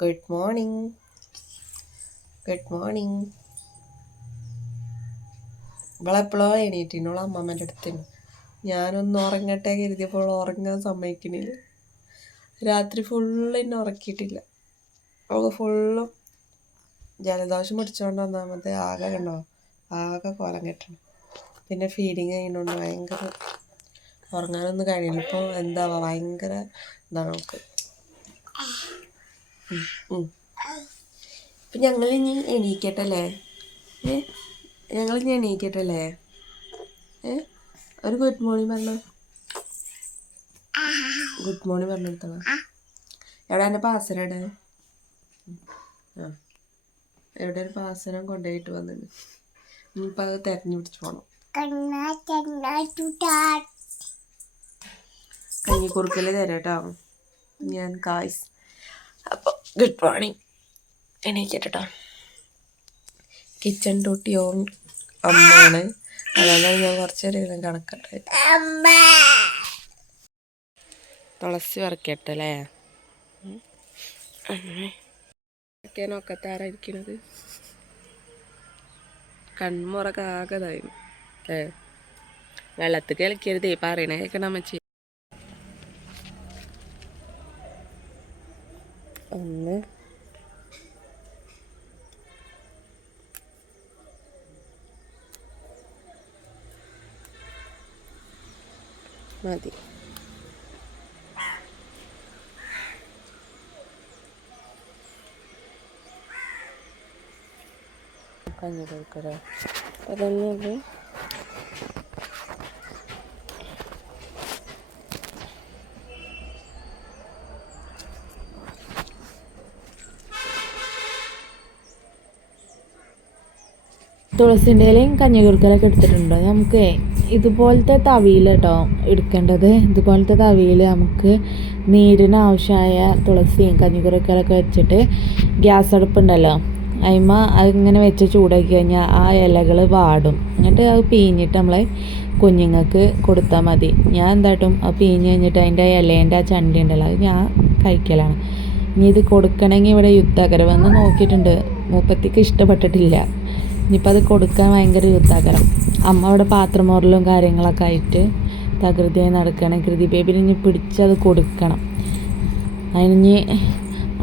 Good morning. ഇവളെപ്പോഴോ എണീറ്റിനോളെ അമ്മമ്മേൻ്റെ അടുത്തിന്. ഞാനൊന്ന് ഉറങ്ങട്ടെ കരുതിയപ്പോൾ ഉറങ്ങാൻ സമ്മതിക്കണില്ല. രാത്രി ഫുള്ളിന്നെ ഉറക്കിയിട്ടില്ല. അവൾക്ക് ഫുള്ളും ജലദോഷം പിടിച്ചോണ്ട് ഒന്നാമത് ആകെ കോലം കെട്ടണം. പിന്നെ ഫീഡിങ് ചെയ്യുന്നതുകൊണ്ട് ഭയങ്കര ഉറങ്ങാനൊന്നും കഴിയില്ല. ഇപ്പോൾ എന്താവാ ഭയങ്കര ഇതാണ് അവൾക്ക്. ഇപ്പം ഞങ്ങളിനി എണീക്കട്ടല്ലേ? എണീക്കട്ടല്ലേ? ഒരു ഗുഡ് മോർണിംഗ് പറഞ്ഞു. ഗുഡ് മോർണിംഗ് പറഞ്ഞെടുത്തോളാം. എവിടെ എൻ്റെ പാസരം എവിടെ ഒരു പാസരം കൊണ്ടുപോയിട്ട് വന്നിട്ട് ഇനിയിപ്പോൾ അത് തെരഞ്ഞു പിടിച്ച് പോകണം. കഞ്ഞിക്കുറുക്കൽ തരാം കേട്ടോ ഞാൻ കായ്സ്. അപ്പോൾ ഗുഡ് മോർണിംഗ്. എണീക്കട്ടോ. കിച്ചൺ ഡ്യൂട്ടി ഓൺ അമ്മയാണ്. അതുകൊണ്ടാണ് ഞാൻ കുറച്ച് നേരം കണക്കട്ടെ. തുളസി വറക്കട്ടല്ലേ? നോക്കത്താരായിരിക്കണത്? കൺമുറക്ക് ആകതായി വെള്ളത്തിൽ കളിക്കരുതേ, പറയണ കേൾക്കണം അമ്മച്ചി. ഒന്ന് മതി. കഞ്ഞി കൊടുക്കലോ അതന്നെ. തുളസിൻ്റെ ഇലയും കഞ്ഞിക്കുറുക്കലൊക്കെ എടുത്തിട്ടുണ്ടോ? നമുക്ക് ഇതുപോലത്തെ തവിയിൽ കേട്ടോ എടുക്കേണ്ടത്. ഇതുപോലത്തെ തവിയിൽ നമുക്ക് നീരിന് ആവശ്യമായ തുളസിയും കഞ്ഞിക്കുറുക്കലൊക്കെ വെച്ചിട്ട് ഗ്യാസ് അടുപ്പുണ്ടല്ലോ അതിന്മ അതിങ്ങനെ വെച്ച് ചൂടാക്കി കഴിഞ്ഞാൽ ആ ഇലകൾ വാടും. എന്നിട്ട് അത് പിഴിഞ്ഞിട്ട് നമ്മൾ കുഞ്ഞുങ്ങൾക്ക് കൊടുത്താൽ മതി. ഞാൻ എന്തായിട്ടും അത് പിഴിഞ്ഞ് കഴിഞ്ഞിട്ട് അതിൻ്റെ ഇലേൻ്റെ ആ ചണ്ടി ഉണ്ടല്ലോ അത് ഞാൻ കഴിക്കലാണ്. ഇനി ഇത് കൊടുക്കണമെങ്കിൽ ഇവിടെ യുദ്ധാക്കരം വന്ന് നോക്കിയിട്ടുണ്ട്, മൂപ്പത്തിക്ക് ഇഷ്ടപ്പെട്ടിട്ടില്ല. ഇനിയിപ്പോൾ അത് കൊടുക്കാൻ ഭയങ്കര യുദ്ധാക്കരം. അമ്മ അവിടെ പാത്രമോറലും കാര്യങ്ങളൊക്കെ ആയിട്ട് തകൃതിയായി നടക്കണം. കൃതി ബേബിനെ ഇനി പിടിച്ചത് കൊടുക്കണം. അതിന്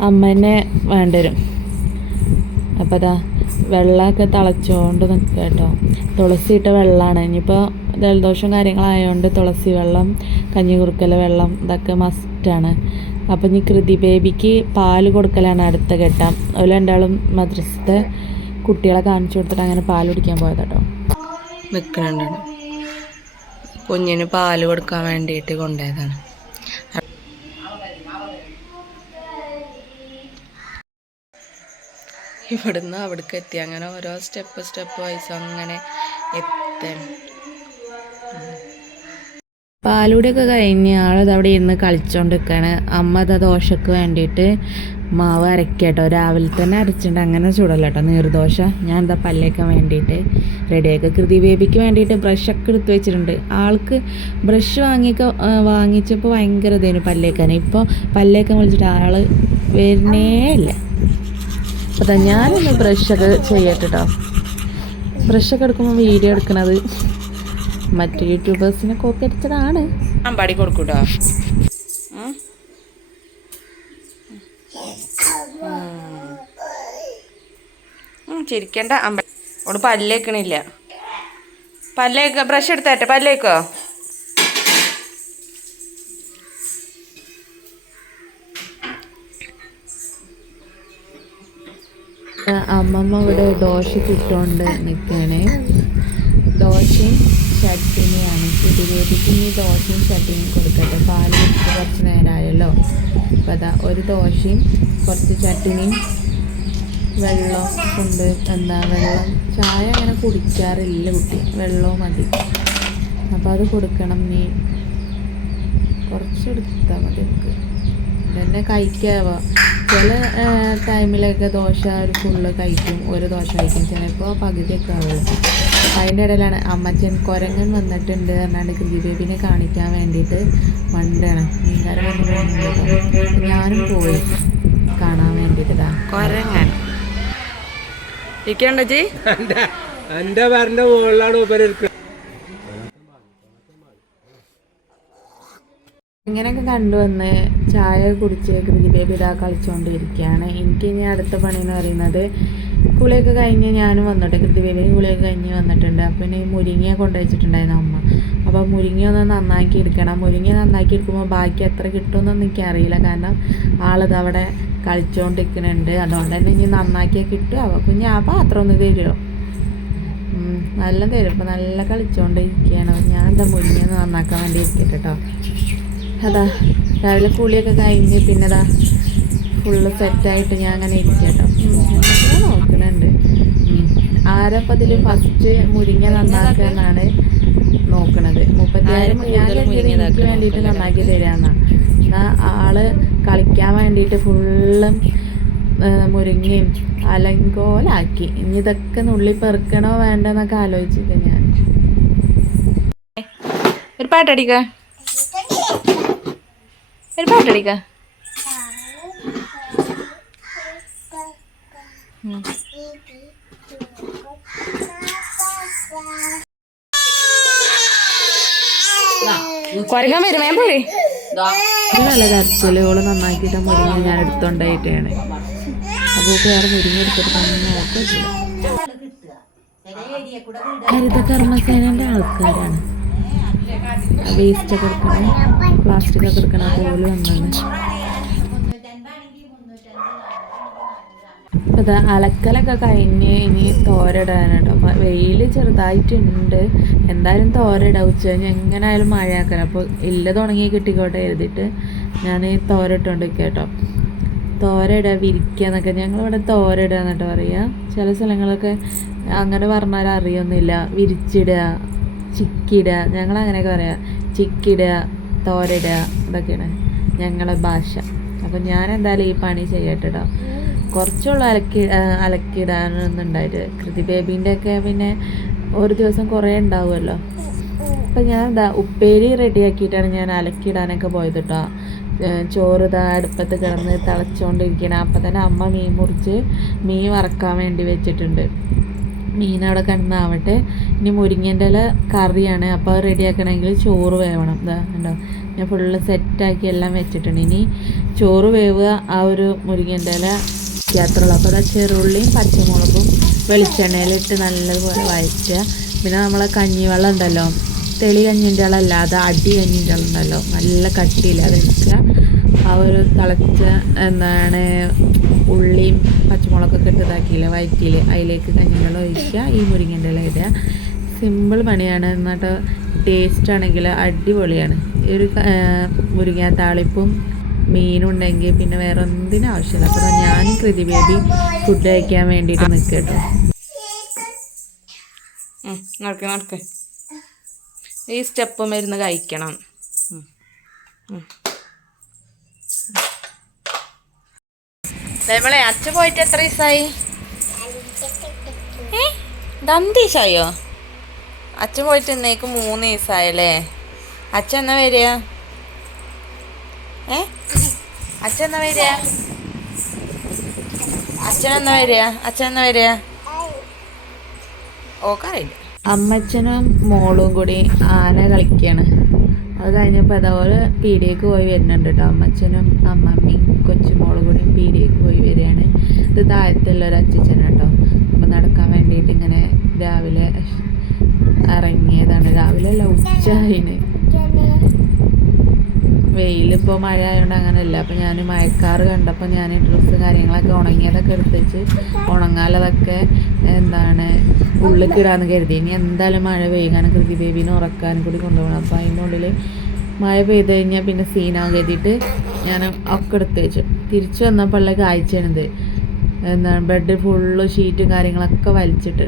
അമ്മേനെ വേണ്ടി വരും. അപ്പോൾ അതാ വെള്ളമൊക്കെ തിളച്ചുകൊണ്ട് നിൽക്കുക കേട്ടോ. തുളസി ഇട്ട വെള്ളമാണ്. ഇനിയിപ്പോൾ ജലദോഷം കാര്യങ്ങളായതുകൊണ്ട് തുളസി വെള്ളം, കഞ്ഞിക്കുറുക്കൽ വെള്ളം ഇതൊക്കെ മസ്റ്റാണ്. അപ്പോൾ ഇനി കൃതി ബേബിക്ക് പാല് കൊടുക്കലാണ് അടുത്ത ഘട്ടം. ഒരു രണ്ടാളും മദ്രസത്തെ കുട്ടികളെ കാണിച്ചു കൊടുത്തിട്ട് അങ്ങനെ പാൽ കുടിക്കാൻ പോയത് കേട്ടോ. നിൽക്കുന്നുണ്ടാണ്. കുഞ്ഞിന് പാല് കൊടുക്കാൻ വേണ്ടിയിട്ട് കൊണ്ടുപോയതാണ്. ഇവിടുന്ന് അവിടേക്ക് എത്തി. അങ്ങനെ ഓരോ സ്റ്റെപ്പ് വൈസ് അങ്ങനെ എത്തണം. പാലുകൂടിയൊക്കെ കഴിഞ്ഞ് ആളത് അവിടെ ഇരുന്ന് കളിച്ചോണ്ട് നിൽക്കുകയാണ്. അമ്മ അത് ദോശക്ക് വേണ്ടിയിട്ട് മാവ് അരയ്ക്കട്ടോ. രാവിലെ തന്നെ അരച്ചിട്ടുണ്ട്. അങ്ങനെ ചൂടല്ല കേട്ടോ നീർദോശ. ഞാൻ എന്താ പല്ലേക്കാൻ വേണ്ടിയിട്ട് റെഡിയാക്കുക. കൃതി ബേബിക്ക് വേണ്ടിയിട്ട് ബ്രഷൊക്കെ എടുത്ത് വെച്ചിട്ടുണ്ട്. ആൾക്ക് ബ്രഷ് വാങ്ങിച്ചപ്പോൾ ഭയങ്കര ഇതായിരുന്നു പല്ലേക്കാൻ. ഇപ്പോൾ പല്ലേക്കാൻ വിളിച്ചിട്ട് ആൾ വരുന്നേ ഇല്ല. അപ്പോൾ ഞാനൊന്ന് ബ്രഷൊക്കെ ചെയ്യട്ടെ കേട്ടോ. ബ്രഷൊക്കെ എടുക്കുമ്പോൾ വീഡിയോ എടുക്കണത് മറ്റു യൂട്യൂബേഴ്സിനെ കോപ്പി അടിച്ചതാണ്. പാടി കൊടുക്കൂട്ടോ. ചിരിക്കണ്ട. അവിടെ പല്ലേക്കണില്ല. പല്ലേക്ക ബ്രഷ് എടുത്തേട്ടെ. പല്ലേക്കോ? അമ്മമ്മ ഇവിടെ ദോശ ചുട്ടുകൊണ്ട് നിൽക്കുകയാണ്. ദോശയും ചട്ടിനിയാണ്. കുട്ടികൾക്ക് ഇനി ദോശയും ചട്ടിനിയും കൊടുക്കട്ടെ. പാല് കുടിച്ച് കുറച്ച് നേരമായല്ലോ. അപ്പോൾ അതാ ഒരു ദോശയും കുറച്ച് ചട്ടിനിയും വെള്ളം കൊണ്ട് വെള്ളം ചായ അങ്ങനെ കുടിക്കാറില്ല കുട്ടി, വെള്ളവും മതി. അപ്പോൾ അത് കൊടുക്കണം. നീ കുറച്ചെടുത്താൽ മതി. നമുക്ക് ഇതന്നെ കഴിക്കാവോ. ചില ടൈമിലൊക്കെ ദോശ ഒരു ഫുള്ള് കഴിക്കും, ഒരു ദോശ കഴിക്കും. ചിലപ്പോൾ പകുതിയൊക്കെ ആവുള്ളൂ. അതിൻ്റെ ഇടയിലാണ് അമ്മച്ചൻ കുരങ്ങൻ വന്നിട്ടുണ്ട് പറഞ്ഞാണ്ട് കൃതി ബേബിനെ കാണിക്കാൻ വേണ്ടിയിട്ട് മണ്ടാണ്. മീൻകാരൻ വന്നിട്ടുണ്ട്. ഞാനും പോയി കാണാൻ വേണ്ടിയിട്ട്. കൊരങ്ങൻ ഇരിക്കണ്ട ജി എന്റെ പേരന്റെ മുകളിലാണ് ഉപരി ഇങ്ങനെയൊക്കെ കണ്ടുവന്ന് ചായ കുടിച്ച് കൃതി ബേബി ഇതാ കളിച്ചുകൊണ്ടിരിക്കുകയാണ്. എനിക്ക് ഇനി അടുത്ത പണി എന്ന് പറയുന്നത് കുളിയൊക്കെ കഴിഞ്ഞ് ഞാനും വന്നിട്ട് കൃതി ബേബിയും കുളിയൊക്കെ കഴിഞ്ഞ് വന്നിട്ടുണ്ട്. അപ്പം പിന്നെ ഈ മുരിങ്ങ കൊണ്ടുവച്ചിട്ടുണ്ടായിരുന്നു അമ്മ. അപ്പോൾ മുരിങ്ങ ഒന്ന് നന്നാക്കി എടുക്കണം. മുരിങ്ങ നന്നാക്കി എടുക്കുമ്പോൾ ബാക്കി എത്ര കിട്ടുമെന്നൊന്നും എനിക്കറിയില്ല. കാരണം ആളിത് അവിടെ കളിച്ചുകൊണ്ടിരിക്കുന്നുണ്ട്. അതുകൊണ്ട് തന്നെ ഇനി നന്നാക്കിയാൽ കിട്ടും. അപ്പോൾ കുഞ്ഞ് ആ പാത്രം ഒന്ന് തരുമോ? നല്ല തരും. ഇപ്പോൾ നല്ല കളിച്ചുകൊണ്ടിരിക്കുകയാണ്. ഞാൻ എന്താ മുരിങ്ങ നന്നാക്കാൻ വേണ്ടി ഇരിക്കട്ടെ കേട്ടോ. അതാ രാവിലെ കുളിയൊക്കെ കഴിഞ്ഞ് പിന്നെ അതാ ഫുള്ള് സെറ്റായിട്ട് ഞാൻ അങ്ങനെ ഇരിക്കട്ടോ. നോക്കുന്നുണ്ട് ആരപ്പം അതിൽ ഫസ്റ്റ് മുരിങ്ങ നന്നാക്കുക എന്നാണ് നോക്കണത്. 36 ഞാൻ എനിക്ക് വേണ്ടിയിട്ട് നന്നാക്കി തരാമെന്നാണ്. എന്നാൽ ആള് കളിക്കാൻ വേണ്ടിയിട്ട് ഫുള്ളും മുരിങ്ങയും അലങ്കോലാക്കി. ഇനി ഇതൊക്കെ നുള്ളി പെറുക്കണോ വേണ്ടെന്നൊക്കെ ആലോചിച്ചിട്ട് ഞാൻ ഒരു പാട്ടടിക്ക ഒരു പാട്ടടിക്ക കൊരങ്ങാൻ വരുമേ പോരെ നല്ല കരച്ചിലുകൾ നന്നാക്കിയിട്ട് മുരിങ്ങ ഞാൻ എടുത്തോണ്ടായിട്ടാണ്. അപ്പോൾ വേറെ മുരിങ്ങ എടുത്തിട്ട് തന്നെ നോക്കില്ല. ഹരിതകർമ്മസേനൻ്റെ ആൾക്കാരാണ് വേസ്റ്റൊക്കെ എടുക്കണേ, പ്ലാസ്റ്റിക്കൊക്കെ എടുക്കണ പോലെ വന്നാണ്. അപ്പോൾ ഇത് അലക്കലൊക്കെ കഴിഞ്ഞ് ഇനി തോരയിടാനാട്ടോ. വെയിൽ ചെറുതായിട്ടുണ്ട്. എന്തായാലും തോരയിടാം. ഉച്ച കഴിഞ്ഞ് എങ്ങനെയായാലും മഴയാക്കണം. അപ്പോൾ ഇല്ലത് ഉണങ്ങി കിട്ടിക്കോട്ടെ എഴുതിയിട്ട് ഞാൻ തോരയിട്ടുകൊണ്ടിരിക്കുക കേട്ടോ. തോരയിടുക വിരിക്കുക എന്നൊക്കെ ഞങ്ങളിവിടെ തോരയിടുക എന്നിട്ട് പറയുക. ചില സ്ഥലങ്ങളൊക്കെ അങ്ങനെ പറഞ്ഞാൽ അറിയൊന്നുമില്ല. വിരിച്ചിടുക, ചിക്കിടുക, ഞങ്ങളങ്ങനെയൊക്കെ പറയാം. ചിക്കിടുക, തോരയിടുക, ഇതൊക്കെയാണ് ഞങ്ങളുടെ ഭാഷ. അപ്പം ഞാൻ എന്തായാലും ഈ പണി ചെയ്യട്ടെ കേട്ടോ. കുറച്ചുള്ള അലക്കിടാനൊന്നും ഉണ്ടായിട്ട് കൃതി ബേബീൻ്റെയൊക്കെ പിന്നെ ഒരു ദിവസം കുറേ ഉണ്ടാവുമല്ലോ. അപ്പം ഞാൻ ഉപ്പേരി റെഡിയാക്കിയിട്ടാണ് ഞാൻ അലക്കിടാനൊക്കെ പോയത് കേട്ടോ. ചോറ് അടുപ്പത്ത് കിടന്ന് തിളച്ചുകൊണ്ടിരിക്കണം. അപ്പം തന്നെ അമ്മ മീൻ മുറിച്ച് മീൻ വറക്കാൻ വേണ്ടി വെച്ചിട്ടുണ്ട്. മീനവിടെ കിടന്നാവട്ടെ. ഇനി മുരിങ്ങേൻ്റെ ഇല കറിയാണ്. അപ്പോൾ അത് റെഡിയാക്കണമെങ്കിൽ ചോറ് വേവണം. ഇതാ ഉണ്ടോ, ഞാൻ ഫുള്ള് സെറ്റാക്കി എല്ലാം വെച്ചിട്ടുണ്ട്. ഇനി ചോറ് വേവുക ആ ഒരു മുരിങ്ങേൻ്റെ ഇല യാത്രയുള്ളൂ. അപ്പോൾ അതാ ചെറുള്ളിയും പച്ചമുളകും വെളിച്ചെണ്ണയിലിട്ട് നല്ലതുപോലെ വഴറ്റുക. പിന്നെ നമ്മളെ കഞ്ഞിവെള്ളം ഉണ്ടല്ലോ, തെളി കഞ്ഞിൻ്റെ വെള്ളമല്ല, അത് അടി കഞ്ഞിൻ്റെ വെള്ളം ഉണ്ടല്ലോ, നല്ല കട്ടിയില്ല, അത് എടുക്കുക. ആ ഒരു തിളച്ച ഉള്ളിയും പച്ചമുളകൊക്കെ ഇട്ട് ഇതാക്കിയില്ലേ വയറ്റിയില്ലേ, അതിലേക്ക് കഞ്ഞിവെള്ളം ഒഴിക്കുക, ഈ മുരിങ്ങൻ്റെ ഇല ഇടുക. സിമ്പിൾ പണിയാണ്, എന്നിട്ട് ടേസ്റ്റ് ആണെങ്കിൽ അടിപൊളിയാണ്. ഈ ഒരു മുരിങ്ങ താളിപ്പും മീനും ഉണ്ടെങ്കിൽ പിന്നെ വേറെ ഒന്നിനും ആവശ്യമില്ല. അപ്പോൾ ഞാനും കൃതി ബേബി ഫുഡ് കഴിക്കാൻ വേണ്ടിയിട്ട് നിൽക്കുക കേട്ടോ. നടക്ക് ഈ സ്റ്റെപ്പ് മരുന്ന് കഴിക്കണം. നമ്മളെ അച്ഛൻ പോയിട്ട് എത്ര ദിവസമായി? ദന്തീശായോ? അച്ഛൻ പോയിട്ട് ഇന്നേക്ക് 3 ദിവസമായല്ലേ? അച്ഛൻ എന്നാ വരിക? അച്ഛൻ എന്നാ വരിക? അച്ഛൻ എന്നാ വരിക? ഓക്കറിയില്ല. അമ്മച്ചനും മോളും കൂടി ആന കളിക്കുകയാണ്. അത് കഴിഞ്ഞപ്പോൾ അതേപോലെ പീടിയേക്ക് പോയി വരുന്നുണ്ട് കേട്ടോ. അമ്മച്ചനും അമ്മമ്മയും കൊച്ചുമോളും കൂടി പീടിയേക്ക് പോയി വരികയാണ്. ഇത് താഴത്തുള്ളൊരു അച്ഛൻ കേട്ടോ. അപ്പോൾ നടക്കാൻ വേണ്ടിയിട്ട് ഇങ്ങനെ രാവിലെ ഇറങ്ങിയതാണ്. രാവിലെ അല്ല, ഉച്ചയായിന്. വെയിലിപ്പോൾ മഴ ആയതുകൊണ്ട് അങ്ങനെയല്ല. അപ്പോൾ ഞാൻ മഴക്കാറ് കണ്ടപ്പോൾ ഞാൻ ഡ്രസ്സ് കാര്യങ്ങളൊക്കെ ഉണങ്ങിയതൊക്കെ എടുത്തുവെച്ച് ഉണങ്ങാലതൊക്കെ ഉള്ളിക്കിടാന്ന് കരുതി. ഇനി എന്തായാലും മഴ പെയ്യാനും കൃതി ബേബീനെ ഉറക്കാനും കൂടി കൊണ്ടുപോകണം. അപ്പോൾ അതിനുള്ളിൽ മഴ പെയ്ത് കഴിഞ്ഞാൽ പിന്നെ സീനാൻ കരുതിയിട്ട് ഞാൻ ഒക്കെ എടുത്ത് വെച്ചു. തിരിച്ചു വന്നപ്പോൾ ഉള്ള കാഴ്ചയാണിത്. ബെഡ് ഫുള്ള് ഷീറ്റും കാര്യങ്ങളൊക്കെ വലിച്ചിട്ട്.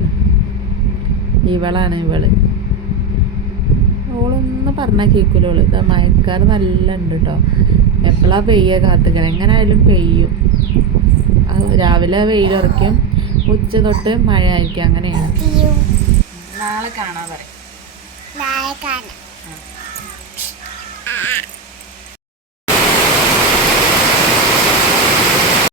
ഇവളാണ് ഓളൊന്നും പറഞ്ഞാൽ കേൾക്കില്ല. ഇതാ മഴക്കാർ നല്ല ഉണ്ട് കേട്ടോ. എപ്പോഴാണ് പെയ്യുക കാത്തുക്കണം, എങ്ങനെയായാലും പെയ്യും. രാവിലെ വെയിലുറയ്ക്കും, ഉച്ച തൊട്ട് മഴ ആയിരിക്കും, അങ്ങനെയാണ്. നാളെ കാണാൻ പറയും.